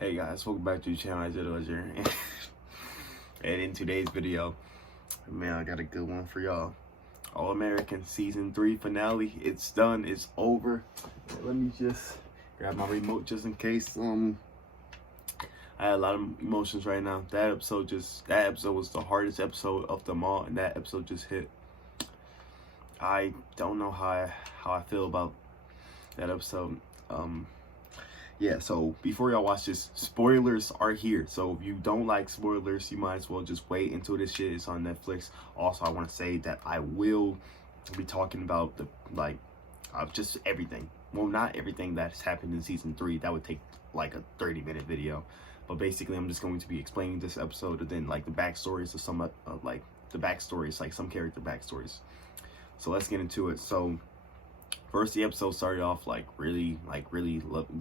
Hey guys, welcome back to the channel. I here. And in today's video, man, I got a good one for y'all. All American Season 3 finale. It's done. It's over. Let me just grab my remote just in case. I had a lot of emotions right now. That episode was the hardest episode of them all, and that episode just hit. I don't know how I feel about that episode. Yeah, so before y'all watch this, spoilers are here. So if you don't like spoilers, you might as well just wait until this shit is on Netflix. Also, I want to say that I will be talking about just everything. Well, not everything that's happened in Season 3. That would take like a 30-minute video. But basically, I'm just going to be explaining this episode and then like the backstories of some some character backstories. So let's get into it. So first, the episode started off really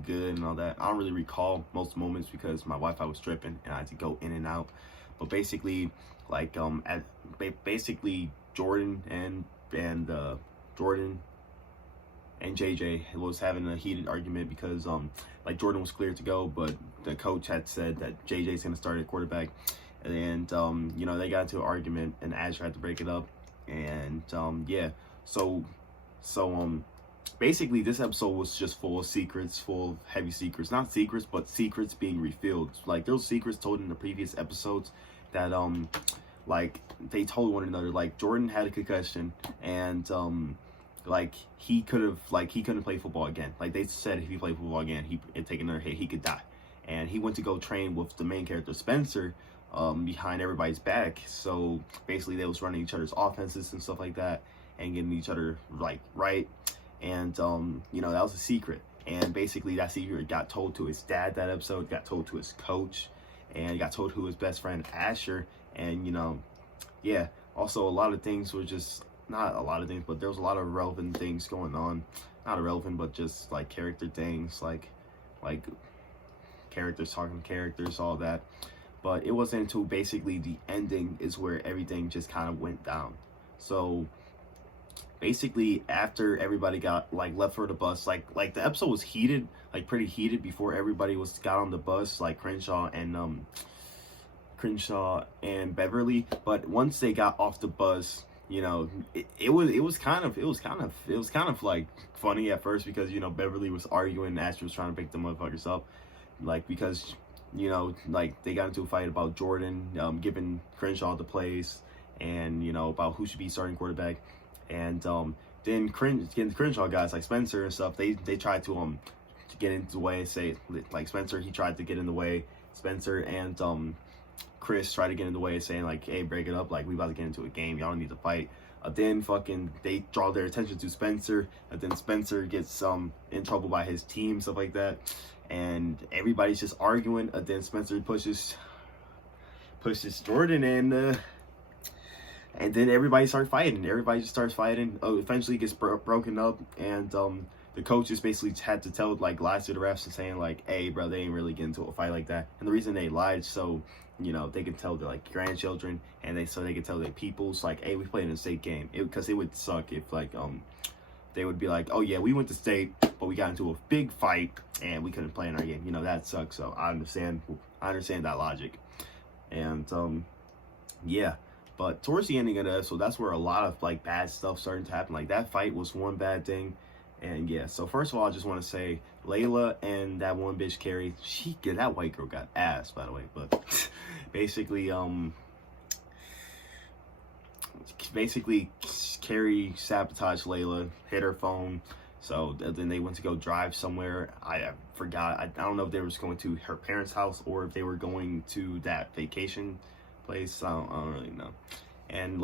good and all that. I don't really recall most moments because my Wi-Fi was tripping and I had to go in and out. But basically, Jordan and JJ was having a heated argument because Jordan was cleared to go, but the coach had said that JJ's gonna start at quarterback, and they got into an argument and Asher had to break it up, and yeah, so basically, this episode was just full of secrets, full of heavy secrets. Not secrets, but secrets being revealed. Like, there was secrets told in the previous episodes that, they told one another. Like, Jordan had a concussion, and, he couldn't play football again. Like, they said if he played football again, and take another hit, he could die. And he went to go train with the main character, Spencer, behind everybody's back. So, basically, they was running each other's offenses and stuff like that, and getting each other, right. And that was a secret, and basically that secret got told to his dad. That episode got told to his coach, and got told to his best friend Asher. And yeah, also a lot of things were just not a lot of things, but there was a lot of relevant things going on. Not irrelevant, but just like character things, like characters talking to characters, all that. But it wasn't until basically the ending is where everything just kind of went down. So basically, after everybody got left for the bus, the episode was heated, pretty heated before everybody got on the bus, like Crenshaw and Beverly. But once they got off the bus, it was kind of like funny at first because Beverly was arguing and Asher was trying to pick the motherfuckers up, because they got into a fight about Jordan giving Crenshaw the plays, and about who should be starting quarterback. And then Crenshaw guys like Spencer and stuff, they tried to get into the way, say Spencer, he tried to get in the way. Spencer and Chris tried to get in the way, saying hey, break it up, we about to get into a game, y'all don't need to fight. Then they draw their attention to Spencer, and then Spencer gets in trouble by his team, stuff like that, and everybody's just arguing. Then Spencer pushes Jordan, and then everybody starts fighting. Everybody just starts fighting. Eventually gets broken up, and the coaches basically had to tell lies to the refs and saying hey bro, they ain't really get into a fight like that. And the reason they lied, so they can tell their grandchildren, and they can tell their peoples hey, we played in a state game, because it would suck if they would be oh yeah, we went to state, but we got into a big fight and we couldn't play in our game. That sucks. So I understand that logic. And yeah. But towards the ending of the episode, that's where a lot of bad stuff started to happen. That fight was one bad thing. And yeah, so first of all, I just want to say Layla and that one bitch Carrie, that white girl got ass, by the way. But basically Carrie sabotaged Layla, hit her phone. So then they went to go drive somewhere. I forgot. I don't know if they were going to her parents' house or if they were going to that vacation place. I don't really know. And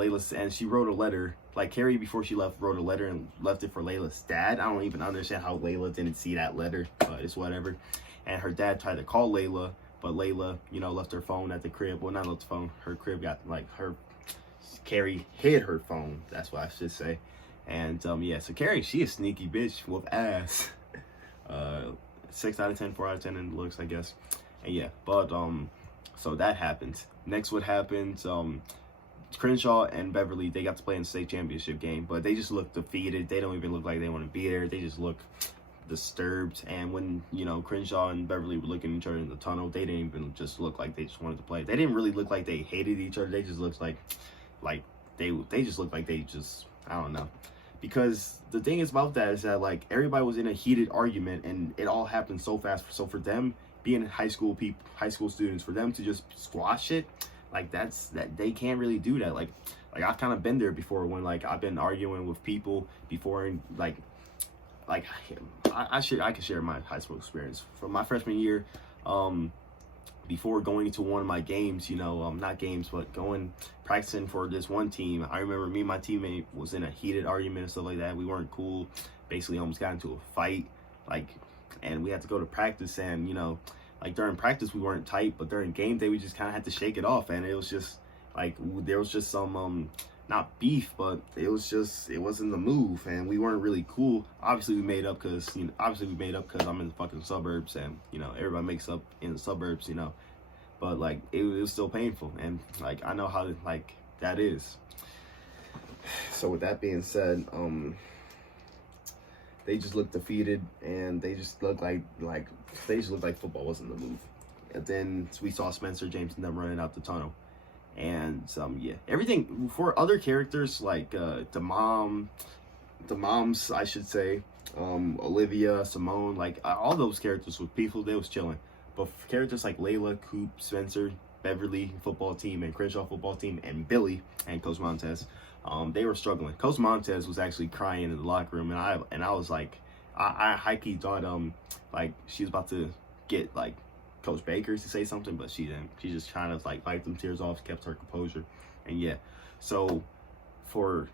she wrote a letter. Carrie, before she left, wrote a letter and left it for Layla's dad. I don't even understand how Layla didn't see that letter, but it's whatever. And her dad tried to call Layla, but Layla, left her phone at the crib. Well, not left the phone. Her crib got Carrie hid her phone. That's what I should say. And yeah, so Carrie, she a sneaky bitch with ass. 6 out of 10, 4 out of 10 in looks, I guess. And yeah, but so that happens. Next, what happens? Crenshaw and Beverly, they got to play in the state championship game, but they just look defeated. They don't even look like they want to be there. They just look disturbed. And when, you know, Crenshaw and Beverly were looking at each other in the tunnel, they didn't even just look like they just wanted to play. They didn't really look like they hated each other. They just looked like they just looked like they just, I don't know. Because the thing is about that is that, like, everybody was in a heated argument and it all happened so fast. So for them being high school students, for them to just squash it, like, that they can't really do that. Like I've kind of been there before when, like, I've been arguing with people before, and like I can share my high school experience from my freshman year. Before going to one of my games, you know, not games, but practicing for this one team, I remember me and my teammate was in a heated argument and stuff like that. We weren't cool, basically almost got into a fight, like, and we had to go to practice, and, you know, like, during practice we weren't tight, but during game day we just kind of had to shake it off, and it was just, like, there was just some, not beef, but it wasn't the move, and we weren't really cool. Obviously we made up because I'm in the fucking suburbs, and, you know, everybody makes up in the suburbs, you know, but, like, it was still painful, and, like, I know how, like, that is. So with that being said, they just looked defeated, and they just looked like football wasn't the move. And then we saw Spencer James and them running out the tunnel. And yeah, everything for other characters, like the moms, I should say, Olivia, Simone, like, all those characters were peaceful. They was chilling. But for characters like Layla, Coop, Spencer, Beverly football team, and Crenshaw football team, and Billy and Coach Montez, they were struggling. Coach Montez was actually crying in the locker room, and I was like, I high-key thought like she was about to get, like, Coach Baker to say something, but she didn't. She just trying to, like, wipe them tears off, kept her composure. And yeah, so for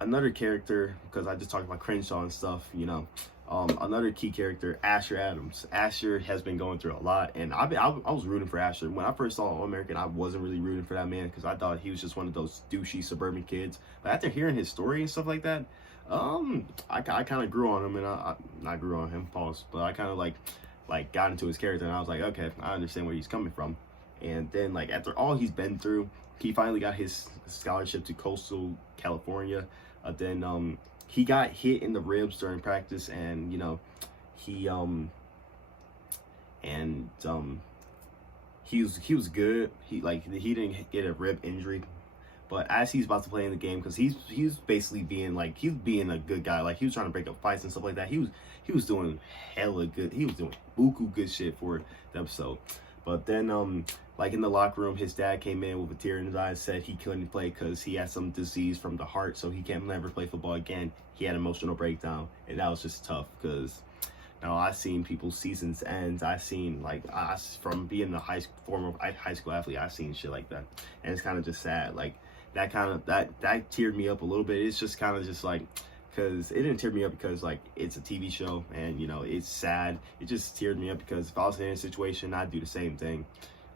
another character, because I just talked about Crenshaw and stuff, you know, another key character, Asher Adams. Asher has been going through a lot, and I was rooting for Asher. When I first saw All-American, I wasn't really rooting for that man because I thought he was just one of those douchey suburban kids. But after hearing his story and stuff like that, I kind of grew on him, and I grew on him, pause, but I kind of like got into his character, and I was like, okay, I understand where he's coming from. And then, like, after all he's been through, he finally got his scholarship to Coastal California. Then he got hit in the ribs during practice, and, you know, he was good. He didn't get a rib injury, but as he's about to play in the game, because he's basically being a good guy. Like, he was trying to break up fights and stuff like that. He was doing hella good. He was doing buku good shit for the episode. But then, like, in the locker room, his dad came in with a tear in his eye, said he couldn't play because he had some disease from the heart, so he can never play football again. He had an emotional breakdown, and that was just tough because, you know, I've seen people's seasons end. I seen, like, from being a former high school athlete, I've seen shit like that, and it's kind of just sad. Like, that teared me up a little bit. It's just kind of just like, because it didn't tear me up because, like, it's a TV show and, you know, it's sad. It just teared me up because if I was in a situation, I'd do the same thing.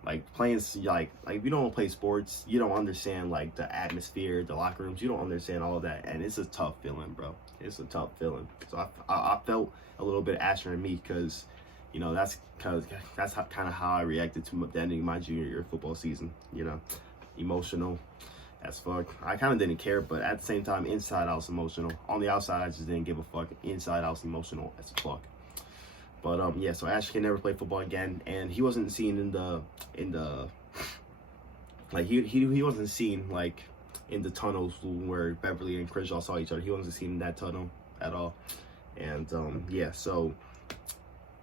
Like, playing, like if you don't play sports, you don't understand, like, the atmosphere, the locker rooms. You don't understand all of that, and it's a tough feeling, bro. It's a tough feeling. So I felt a little bit Asher in me because, you know, that's kind of how I reacted to the ending of my junior year football season. You know, emotional as fuck. I kind of didn't care, but at the same time, inside I was emotional. On the outside, I just didn't give a fuck. Inside, I was emotional as fuck. But yeah, so Asher can never play football again, and he wasn't seen in the like he wasn't seen, like, in the tunnels where Beverly and Crenshaw saw each other. He wasn't seen in that tunnel at all. And yeah, so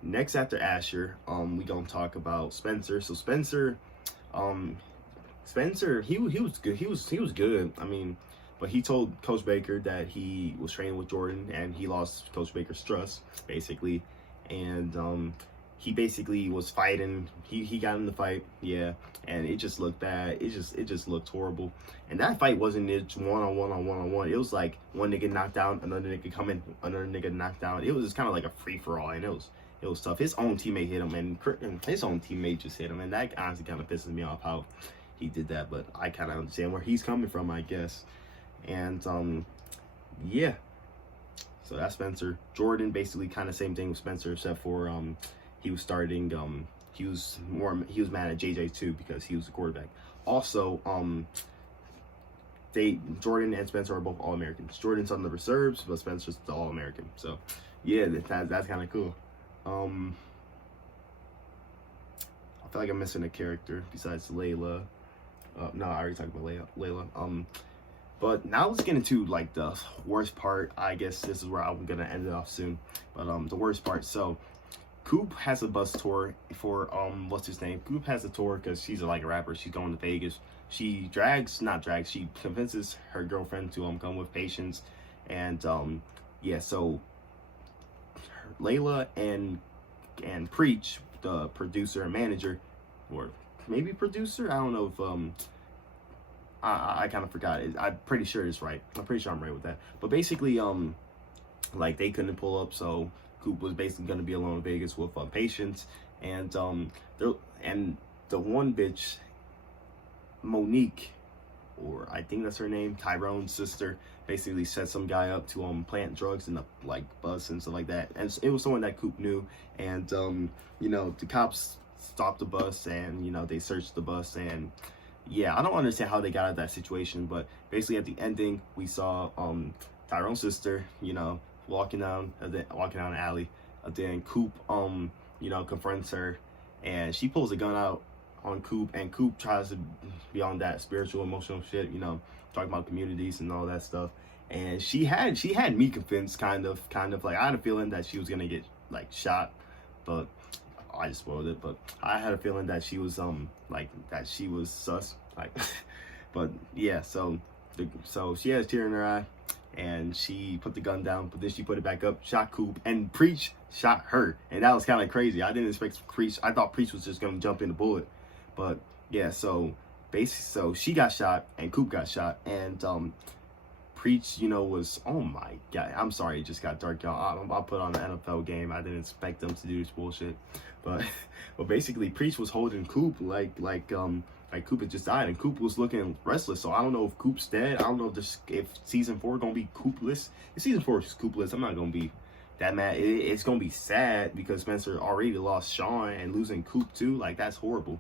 next after Asher, we gonna talk about Spencer. So Spencer, he was good. He was good. I mean, but he told Coach Baker that he was training with Jordan, and he lost Coach Baker's trust, basically. And he basically was fighting. He got in the fight, yeah, and it just looked bad. It just looked horrible. And that fight wasn't it one-on-one. It was like one nigga knocked down, another nigga coming, another nigga knocked down. It was just kind of like a free-for-all, and it was tough. His own teammate hit him, and his own teammate just hit him, and that honestly kind of pisses me off how he did that. But I kind of understand where he's coming from, I guess. And yeah. So that's Spencer. Jordan, basically kind of same thing with Spencer, except for he was starting. He was mad at JJ too because he was the quarterback. Also, Jordan and Spencer are both All-Americans. Jordan's on the reserves, but Spencer's the All-American. So yeah, that's kind of cool. I feel like I'm missing a character besides Layla. No, I already talked about Layla. But now let's get into like the worst part. I guess this is where I'm gonna end it off soon. But the worst part. So Coop has a bus tour for what's his name? Coop has a tour because she's like a rapper. She's going to Vegas. She she convinces her girlfriend to come with Patience, and yeah. So Layla and Preach, the producer and manager, or maybe producer. I don't know if I kind of forgot it. I'm pretty sure it's right. I'm pretty sure I'm right with that. But basically, like they couldn't pull up, so Coop was basically gonna be alone in Vegas with Patience, and the one bitch, Monique, or I think that's her name, Tyrone's sister, basically set some guy up to plant drugs in the like bus and stuff like that, and it was someone that Coop knew, and you know, the cops stopped the bus, and you know, they searched the bus, and yeah, I don't understand how they got out of that situation, but basically at the ending we saw Tyrone's sister, you know, walking down an alley. Then Coop you know, confronts her, and she pulls a gun out on Coop, and Coop tries to be on that spiritual, emotional shit, you know, talking about communities and all that stuff. And she had me convinced, kind of like I had a feeling that she was gonna get like shot, but I just spoiled it. But I had a feeling that she was like that she was sus, like but yeah, so she has a tear in her eye, and she put the gun down, but then she put it back up, shot Coop, and Preach shot her, and that was kind of crazy. I didn't expect Preach. I thought Preach was just gonna jump in the bullet, but yeah. So basically, so she got shot and Coop got shot, and Preach, you know, was, oh my god, I'm sorry, it just got dark, y'all. I'll put on an NFL game. I didn't expect them to do this bullshit, but basically Preach was holding Coop like Coop had just died, and Coop was looking restless. So I don't know if Coop's dead. I don't know if season 4 gonna be Coopless. If season 4 is Coopless, I'm not gonna be that mad. It's gonna be sad because Spencer already lost Sean, and losing Coop too, like that's horrible.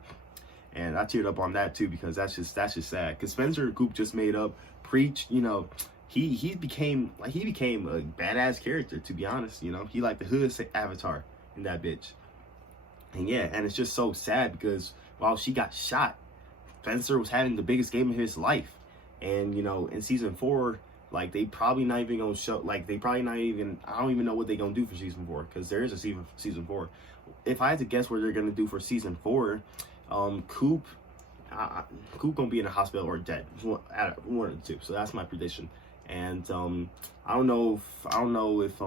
And I teared up on that too, because that's just sad. Because Spencer and Coop just made up. Preach, you know, he became a badass character, to be honest. You know, he like the hood avatar in that bitch. And yeah, and it's just so sad because while she got shot, Spencer was having the biggest game of his life. And you know, in season 4, like they probably not even gonna show, like they probably not even, I don't even know what they're gonna do for season 4, because there is a season 4. If I had to guess what they're gonna do for season 4, Coop gonna be in a hospital or dead, one of the two. So that's my prediction. And I don't know if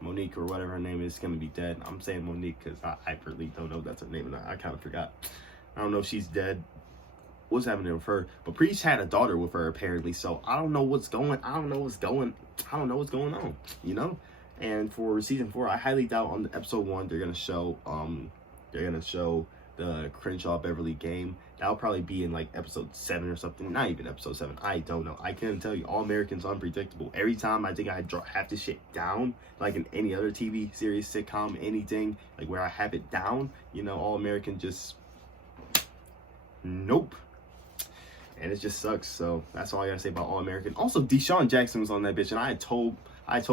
Monique or whatever her name is gonna be dead. I'm saying Monique because I really don't know if that's her name or not. I kind of forgot. I don't know if she's dead. What's happening with her? But Preach had a daughter with her apparently. So I don't know what's going on. You know. And for season 4, I highly doubt on episode 1 they're gonna show the Crenshaw Beverly game. That'll probably be in like episode 7 or something. Not even episode 7. I don't know. I can't tell you. All Americans unpredictable. Every time I think I have this shit down, like in any other TV series, sitcom, anything, like where I have it down, you know, All American just nope. And it just sucks. So that's all I gotta say about All American. Also, Deshaun Jackson was on that bitch, and I told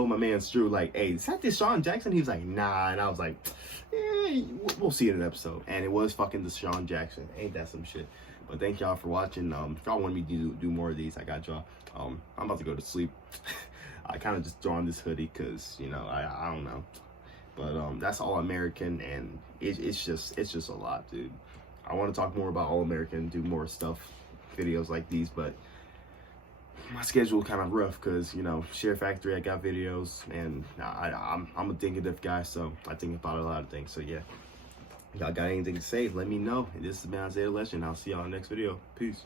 my man Stu, like, hey, is that Deshaun Jackson? He was like, nah. And I was like, we'll see in an episode. And it was fucking Deshaun Jackson. Ain't that some shit? But thank y'all for watching. If y'all want me to do more of these, I got y'all. I'm about to go to sleep. I kind of just throw on this hoodie because, you know, I don't know. But that's All American, and it's just a lot, dude. I want to talk more about All American, do more stuff, videos like these, but my schedule kind of rough because, you know, Share Factory, I got videos, and I'm a thinkative guy, so I think about a lot of things. So yeah, y'all got anything to say, let me know. This has been Isaiah Legend. I'll see y'all in the next video. Peace.